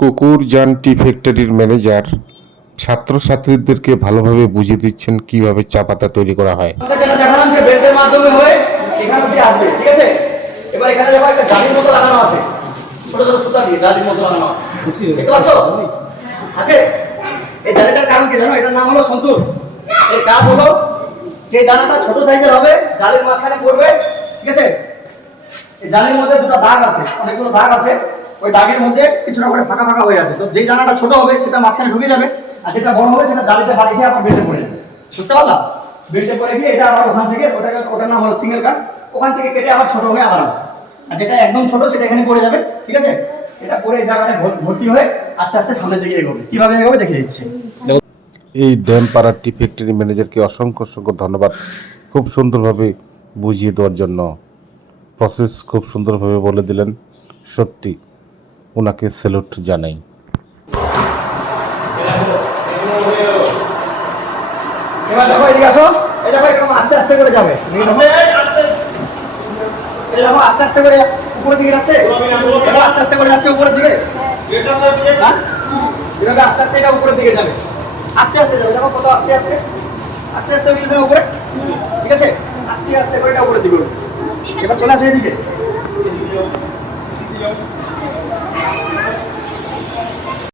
কুকুর যান টি ফ্যাক্টরির ম্যানেজার ছাত্রছাত্রীদেরকে ভালোভাবে বুঝিয়ে দিচ্ছেন কীভাবে চা পাতা তৈরি করা হয়। ঠিক জালির মধ্যে দুটো দাগ আছে, অনেকগুলো দাগ আছে। ওই দাগের মধ্যে কিছুটা করে ফাঁকা ফাঁকা হয়ে আছে। তো যেই দানাটা ছোট হবে, সেটা মাঝখানে ঢুকে যাবে, আর যেটা বড় হবে, সেটা জালিতে বাড়ি দিয়ে আবার বেল্টে পড়ে যাবে। বুঝতে পারলাম? বেল্টে পড়ে গিয়ে এটা আবার ওখান থেকে ওটা ওটার নাম হলো সিঙ্গেল কাট ওখান থেকে কেটে আবার ছোট হয়ে আবার আসবে। আর যেটা একদম ছোট, সেটা এখানে পড়ে যাবে, ঠিক আছে? এটা পরে জায়গাটা ভর্তি হয়ে আস্তে আস্তে সামনের দিকে এগোবে। কীভাবে এগোবে দেখে দিচ্ছি এই ড্যাম পাড়ার টি ফ্যাক্টরি ম্যানেজারকে অসংখ্য অসংখ্য ধন্যবাদ খুব সুন্দরভাবে বুঝিয়ে দেওয়ার জন্য। প্রসেস খুব সুন্দরভাবে বলে দিলেন, সত্যি। ওনাকে স্যালুট জানাই। এবার আসো। এটা এরকম আস্তে আস্তে করে যাবে। এটা আস্তে আস্তে করে উপরের দিকে যাচ্ছে। করে যাচ্ছে হ্যাঁ? আস্তে আস্তে এটা উপরের দিকে যাবে। আস্তে আস্তে যাবে। কত আস্তে আস্তে আস্তে উপরে? ঠিক আছে? আস্তে আস্তে করে এটা দিকে। এবার চলে আসে এদিকে।